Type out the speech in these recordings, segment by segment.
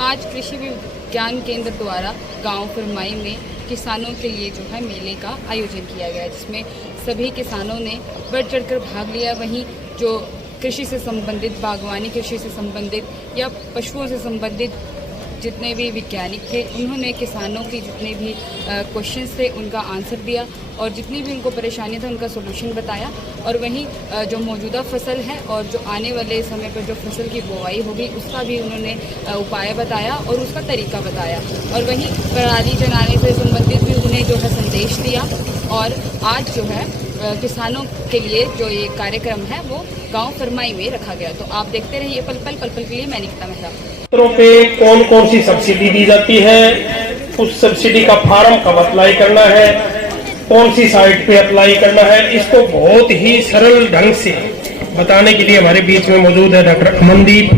आज कृषि विज्ञान केंद्र द्वारा गांव फरमाई में किसानों के लिए जो है मेले का आयोजन किया गया, जिसमें सभी किसानों ने बढ़ चढ़कर भाग लिया। वहीं जो कृषि से संबंधित, बागवानी कृषि से संबंधित या पशुओं से संबंधित जितने भी वैज्ञानिक थे, उन्होंने किसानों की जितने भी क्वेश्चंस थे उनका आंसर दिया और जितनी भी उनको परेशानी था उनका सॉल्यूशन बताया। और वहीं जो मौजूदा फसल है और जो आने वाले समय पर जो फसल की बुआई होगी उसका भी उन्होंने उपाय बताया और उसका तरीका बताया। और वहीं पराली जलाने से संबंधित भी उन्हें जो है संदेश दिया। और आज जो है किसानों के लिए जो ये कार्यक्रम है वो गांव फरमाई में रखा गया। तो आप देखते रहिए पल पल के लिए। मैं निकिता मेहता। पे कौन कौन सी सब्सिडी दी जाती है, उस सब्सिडी का फॉर्म कब अप्लाई करना है, कौन सी साइट पे अप्लाई करना है, इसको बहुत ही सरल ढंग से बताने के लिए हमारे बीच में मौजूद है डॉक्टर अमनदीप,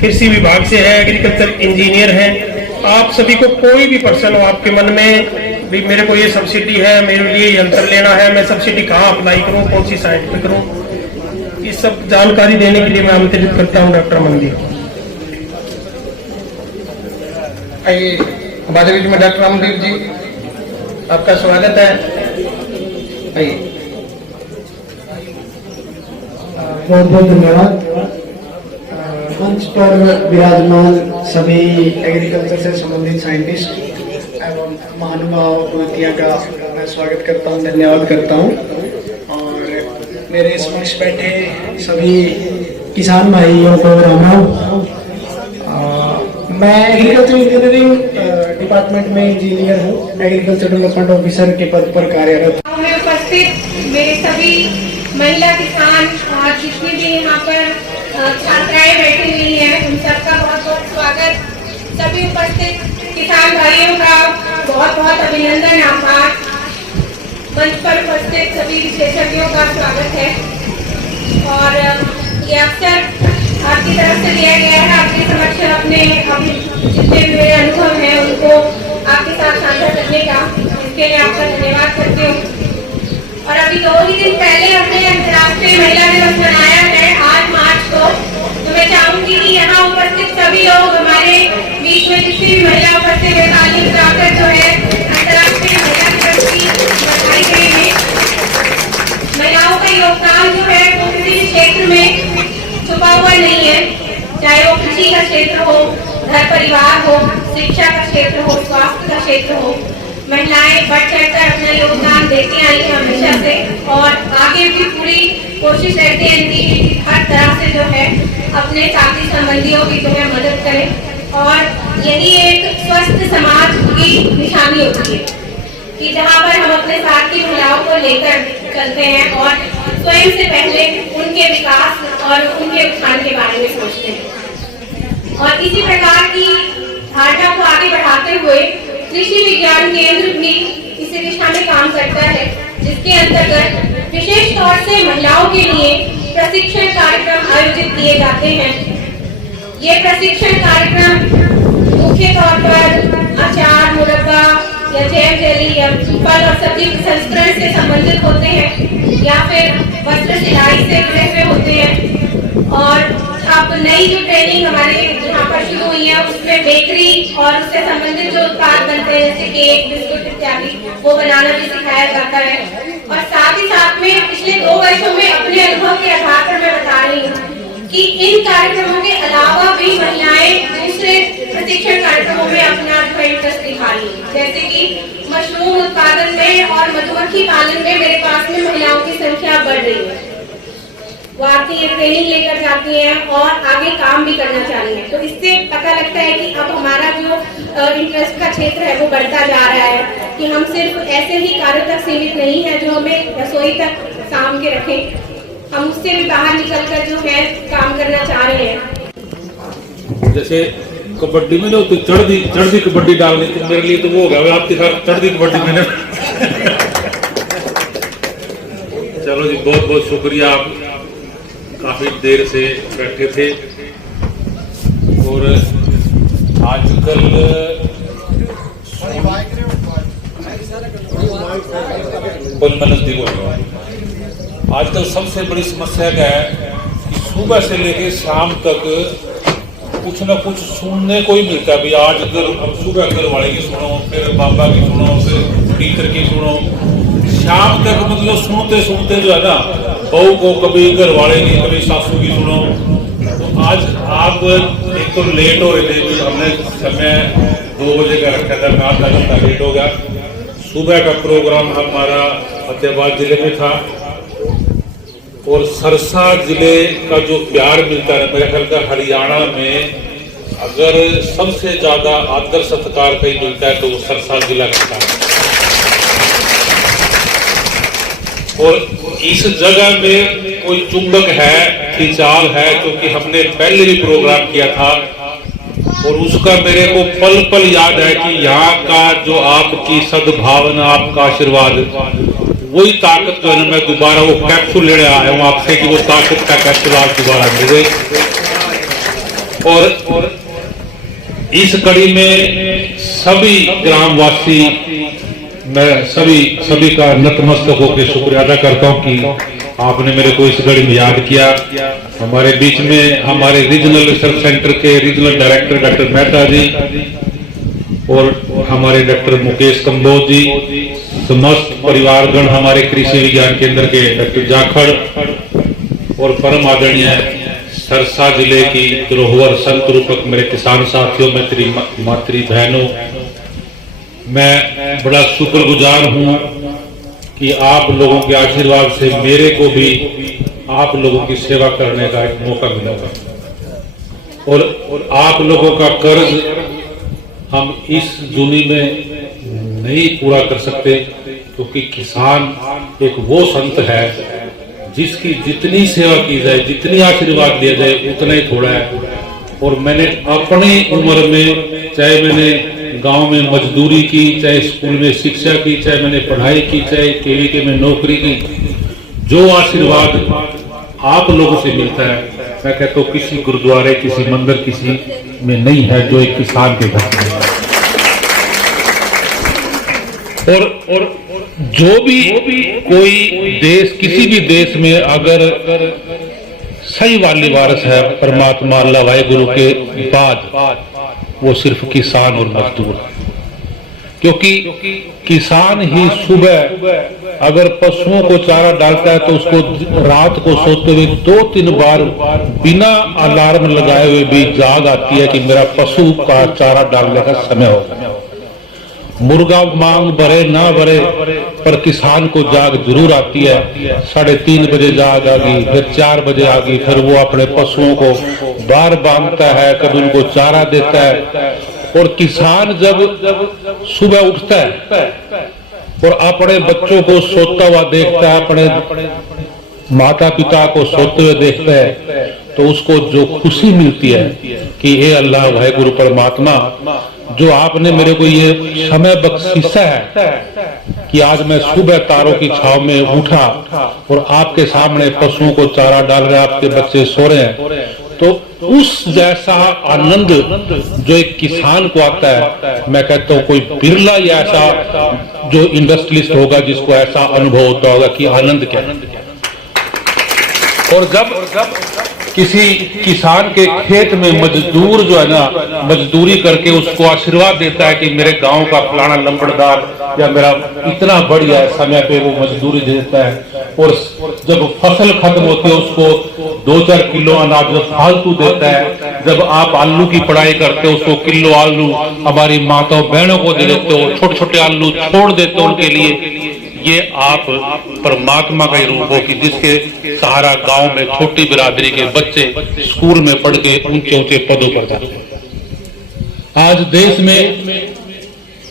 कृषि विभाग से है, एग्रीकल्चर इंजीनियर है। आप सभी को कोई भी प्रश्न हो आपके मन में, भी मेरे को ये सब्सिडी है, मेरे लिए यंत्र लेना है, मैं सब्सिडी कहाँ अप्लाई करूँ, कौन सी साइट पे करूँ, ये सब जानकारी देने के लिए मैं आमंत्रित करता हूँ डॉक्टर अमनदीप। आइए हमारे बीच में डॉक्टर अमनदीप जी, आपका स्वागत है। आइए। बहुत बहुत धन्यवाद। मंच पर विराजमान सभी एग्रीकल्चर से संबंधित साइंटिस्ट एवं महानुभाव व्यक्तियों का मैं स्वागत करता हूं, धन्यवाद करता हूं। और मेरे समक्ष बैठे सभी किसान भाइयों को राम राम। मैं एग्रीकल्चर इंजीनियरिंग डिपार्टमेंट में इंजीनियर हूँ, एग्रीकल्चर डेवलपमेंट ऑफिसर के पद पर कार्यरत। में उपस्थित मेरे सभी महिला किसान और जितनी भी यहाँ पर छात्राएं बैठी हुई हैं, उन सबका बहुत बहुत स्वागत। सभी उपस्थित किसान भाइयों का बहुत बहुत अभिनंदन, आभार। मंच पर उपस्थित सभी विशेषज्ञों का स्वागत है। और ये अवसर आपकी तरफ से लिया गया है, आपके समक्ष अपने जितने भी मेरे अनुभव हैं उनको आपके साथ साझा करने का, इसके लिए आपका धन्यवाद करती हूँ। और अभी 2 ही दिन पहले हमने अंतर्राष्ट्रीय महिला दिवस मनाया है 8 मार्च को। तो मैं चाहूंगी कि यहाँ उपस्थित सभी लोग हमारे बीच में जितनी भी महिला उपस्थित है, ताली बजाकर जो है अंतर्राष्ट्रीय महिला दिवस की बधाई देंगे। महिलाओं का योगदान जो है वो किसी भी क्षेत्र में छुपा हुआ नहीं है, चाहे वो कृषि का क्षेत्र हो, घर परिवार हो, शिक्षा का क्षेत्र हो, स्वास्थ्य का क्षेत्र हो। महिलाएं बढ़ चढ़कर अपना योगदान देती आई है हमेशा से और आगे भी पूरी कोशिश रहती है कि हर तरह से जो है अपने साथी संबंधियों की जो है मदद करें। और यही एक स्वस्थ समाज की निशानी होती है कि जहाँ पर हम अपने साथी महिलाओं को लेकर चलते हैं और स्वयं से पहले उनके विकास और उनके उत्थान के बारे में सोचते हैं। और इसी प्रकार की धारणा को आगे बढ़ाते हुए कृषि विज्ञान केंद्र भी इसी दिशा में काम करता है, जिसके अंतर्गत विशेष तौर से महिलाओं के लिए प्रशिक्षण कार्यक्रम आयोजित किए जाते हैं। ये प्रशिक्षण कार्यक्रम मुख्य तौर पर अचार, मुरब्बा या जैम जेली या फल और सब्जी संस्करण से संबंधित होते हैं या फिर वस्त्र सिलाई से जुड़े हुए होते हैं। और अब नई जो ट्रेनिंग हमारे यहाँ पर शुरू हुई है उसमें बेकरी और उससे संबंधित जो उत्पाद बनते हैं जैसे केक, बिस्कुट इत्यादि, वो बनाना भी सिखाया जाता है। और साथ ही साथ में पिछले 2 वर्षों में अपने अनुभव के आधार पर मैं बता रही हूँ कि इन कार्यक्रमों के अलावा भी महिलाएं दूसरे प्रशिक्षण कार्यक्रमों में अपना इंटरेस्ट दिखा रही है, जैसे कि मशरूम उत्पादन में और मधुमक्खी पालन में मेरे पास में महिलाओं की संख्या बढ़ रही है। वो आती है, ट्रेनिंग लेकर जाती हैं और आगे काम भी करना चाह रही है। तो इससे पता लगता है कि अब हमारा जो इंटरेस्ट का क्षेत्र है वो बढ़ता जा रहा है कि हम सिर्फ ऐसे ही कार्यों तक सीमित नहीं है जो हमें रसोई तक साम के रखें, हम उससे भी बाहर निकलकर जो है काम करना चाह रहे हैं। जैसे कबड्डी में तो चढ़ दी कबड्डी डालनी, तो मेरे लिए तो वो होगा आपके साथ चढ़ दी कबड्डी में। चलो जी, बहुत बहुत शुक्रिया। आप काफी देर से बैठे थे और आजकल आजकल सबसे बड़ी समस्या क्या है कि सुबह से लेकर शाम तक कुछ ना कुछ सुनने को ही मिलता है। भाई आज अगर हम सुबह घर वाले की सुनो, फिर बाबा की सुनो, फिर टीचर की सुनो, शाम तक मतलब सुनते सुनते जो है ना, बहू को कभी घर वाले की, कभी सासू की सुनो। तो आज आप एक तो लेट हो रहे थे, हमने समय 2 बजे का रखा था, आधा घंटा लेट हो गया। सुबह का प्रोग्राम हमारा फतेहाबाद जिले में था और सरसा जिले का जो प्यार मिलता है, मेरे ख्याल का हरियाणा में अगर सबसे ज्यादा आदर सत्कार कहीं मिलता है तो वो सरसा जिला का है। और इस जगह में कोई चुंबक है, खिंचाव है, क्योंकि हमने पहले भी प्रोग्राम किया था और उसका मेरे को पल पल याद है कि यहाँ का जो आपकी सद्भावना, आपका आशीर्वाद, वही ताकत जो है ना, मैं दोबारा वो कैप्सूल लेने आया हूँ आपसे कि वो ताकत का कैप्सूल आप दोबारा मिले। और इस कड़ी में सभी ग्रामवासी, मैं सभी का नतमस्तक होकर शुक्रिया अदा करता हूँ कि आपने मेरे को इस घड़ी में याद किया। हमारे बीच में हमारे रीजनल रिसर्च सेंटर के रीजनल डायरेक्टर डॉक्टर मेहता जी और हमारे डॉक्टर मुकेश कंबोज जी, समस्त परिवारगण, हमारे कृषि विज्ञान केंद्र के डॉक्टर जाखड़ और परम आदरणीय सरसा जिले की धरोहर संत रूपक मेरे किसान साथियों, मेरी मातृ बहनों, मैं बड़ा शुक्रगुजार हूं कि आप लोगों के आशीर्वाद से मेरे को भी आप लोगों की सेवा करने का एक मौका मिला और आप लोगों का कर्ज हम इस दुनिया में नहीं पूरा कर सकते, क्योंकि किसान एक वो संत है जिसकी जितनी सेवा की जाए, जितनी आशीर्वाद दिया जाए, उतना ही थोड़ा है। और मैंने अपनी उम्र में, चाहे मैंने गांव में मजदूरी की, चाहे स्कूल में शिक्षा की, चाहे मैंने पढ़ाई की, चाहे केवीके में नौकरी की, जो आशीर्वाद आप लोगों से मिलता है, मैं कहता हूँ किसी गुरुद्वारे, किसी मंदिर, किसी में नहीं है जो एक किसान के घर में। और जो भी कोई देश, किसी भी देश में अगर सही वाली वारिस है परमात्मा अल्लाह वाहिगुरु के बाद, वो सिर्फ किसान और मजदूर है। क्योंकि किसान ही सुबह अगर पशुओं को चारा डालता है तो उसको रात को सोते हुए 2-3 बार बिना अलार्म लगाए हुए भी जाग आती है कि मेरा पशु का चारा डालने का समय हो। मुर्गा मांग भरे ना भरे, पर किसान को जाग जरूर आती है। 3:30 बजे जाग आ गई, फिर 4 बजे आ गई, फिर वो अपने पशुओं को बार बांधता है, कभी उनको चारा देता है। और किसान जब सुबह उठता है और अपने बच्चों को सोता हुआ देखता है, अपने माता पिता को सोते हुए देखता है, तो उसको जो खुशी मिलती है कि हे अल्लाह वाहिगुरु परमात्मा, जो आपने मेरे को ये समय बख्शिशा है कि आज मैं सुबह तारों की छाव में उठा और आपके सामने पशुओं को चारा डाल रहे, आपके बच्चे सो रहे हैं, तो उस जैसा आनंद जो एक किसान को आता है, मैं कहता हूँ कोई बिरला ही ऐसा जो इंडस्ट्रियलिस्ट होगा जिसको ऐसा अनुभव होता होगा कि आनंद क्या। और जब किसी किसान के खेत में मजदूर जो है ना, मजदूरी करके उसको आशीर्वाद देता है कि मेरे गांव का फलाना लंबड़दार या मेरा इतना बढ़िया है, समय पे वो मजदूरी देता है। और जब फसल खत्म होती है उसको 2-4 किलो अनाज फालतू देता है। जब आप आलू की पढ़ाई करते हो उसको किलो आलू हमारी माताओं बहनों को दे देते हो, छोटे छोटे आलू छोड़ देते हो उनके लिए। ये आप परमात्मा का ही रूप हो कि जिसके सहारा गांव में छोटी बिरादरी के बच्चे स्कूल में पढ़ के ऊंचे ऊंचे पदों पर जाते हैं। आज देश में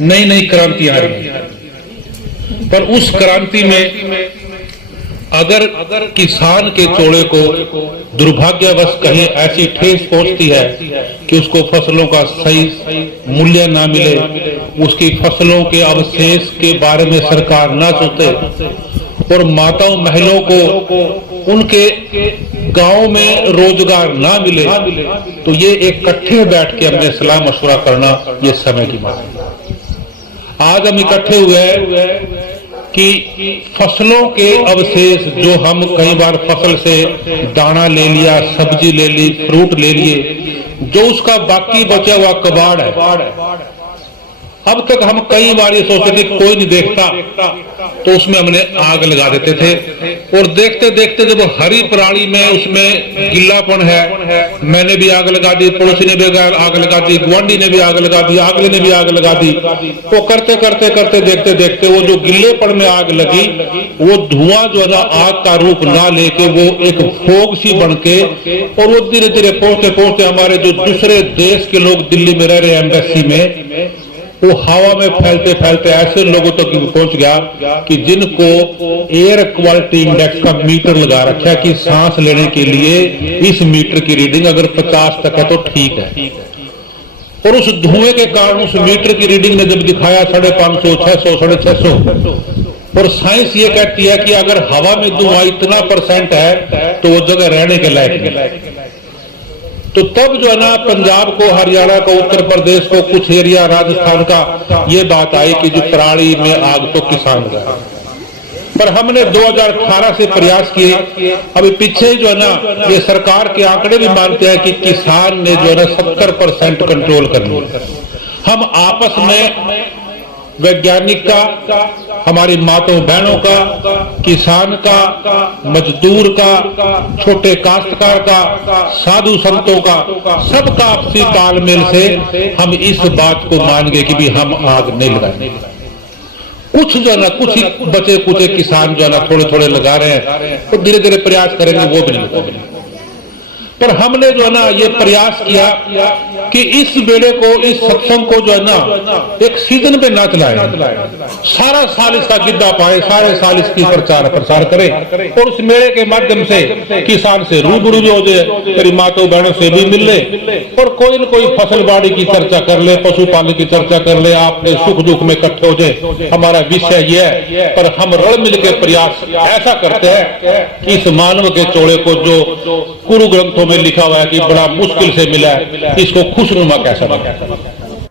नई नई क्रांति आ रही है, पर उस क्रांति में अगर किसान के चोड़े को दुर्भाग्यवश कहीं ऐसी ठेस पहुंचती है कि उसको फसलों का सही मूल्य ना मिले, उसकी फसलों के अवशेष के बारे में सरकार ना सोचे और माताओं महलों को उनके गांव में रोजगार ना मिले, तो ये इकट्ठे बैठ के हमने सलाह मशवरा करना ये समय की बात है। आज हम इकट्ठे हुए हैं कि फसलों के अवशेष जो हम कई बार फसल से दाना ले लिया, सब्जी ले ली, फ्रूट ले लिए, जो उसका बाकी बचा हुआ कबाड़ है, अब तक हम कई बार ये सोचते थे कोई नहीं देखता, तो उसमें हमने आग लगा देते थे। और देखते देखते जब हरी पराली में उसमें गिल्लापन है, मैंने भी आग लगा दी, पड़ोसी ने भी आग लगा दी, गुआंढी ने भी आग लगा दी, अगले ने भी आग लगा दी। वो करते करते करते देखते देखते वो जो गिल्लेपन में आग लगी, वो धुआं जो है ना आग का रूप ना लेके वो एक फोग सी बन के, और वो धीरे धीरे पहुंचते पहुंचते हमारे जो दूसरे देश के लोग दिल्ली में रह रहे एम्बेसी में, वो हवा में फैलते फैलते ऐसे लोगों तक पहुंच गया कि जिनको एयर क्वालिटी इंडेक्स का मीटर लगा रखा है कि सांस लेने के लिए इस मीटर की रीडिंग अगर 50 तक है तो ठीक है। और उस धुएं के कारण उस मीटर की रीडिंग ने जब दिखाया 550, 600, 650, और साइंस ये कहती है कि अगर हवा में धुआं इतना % है तो वो जगह रहने के लायक है। तो तब जो है ना पंजाब को, हरियाणा को, उत्तर प्रदेश को, कुछ एरिया राजस्थान का ये बात आई कि जो पराली में आग तो किसान लगा। पर हमने 2018 से प्रयास किए। अभी पीछे जो है ना ये सरकार के आंकड़े भी मानते हैं कि किसान ने जो है ना 70% कंट्रोल कर लिया। हम आपस में वैज्ञानिक का, हमारी माताओं बहनों का, किसान का, मजदूर का, छोटे काश्तकार का, साधु संतों का, सबका आपसी तालमेल से हम इस बात को मान गए कि भी हम आग नहीं लगाएंगे। कुछ जो है ना, कुछ ही बचे कुचे किसान जो है ना थोड़े थोड़े लगा रहे हैं, तो धीरे धीरे प्रयास करेंगे, वो भी नहीं। पर हमने जो है ना ये प्रयास किया कि इस बेड़े को, इस सत्संग को जो है ना एक सीजन पे ना चलाएं, सारा साल इसका गिद्दा पाए, सारे साल इसकी प्रचार प्रसार करें, और उस मेले के माध्यम से किसान से रूबरू हो जाए, तेरी माताओं बहनों से भी मिल ले, और कोई न कोई फसल बाड़ी की चर्चा कर ले, पशुपालन की चर्चा कर ले, आपके सुख दुख में इकट्ठे हो जाए। हमारा विषय यह है, पर हम रल मिल के प्रयास ऐसा करते हैं कि इस मानव के चोड़े को जो गुरु ग्रंथों में लिखा हुआ है कि बड़ा मुश्किल से मिला है, इसको खुशनुमा कैसा बना।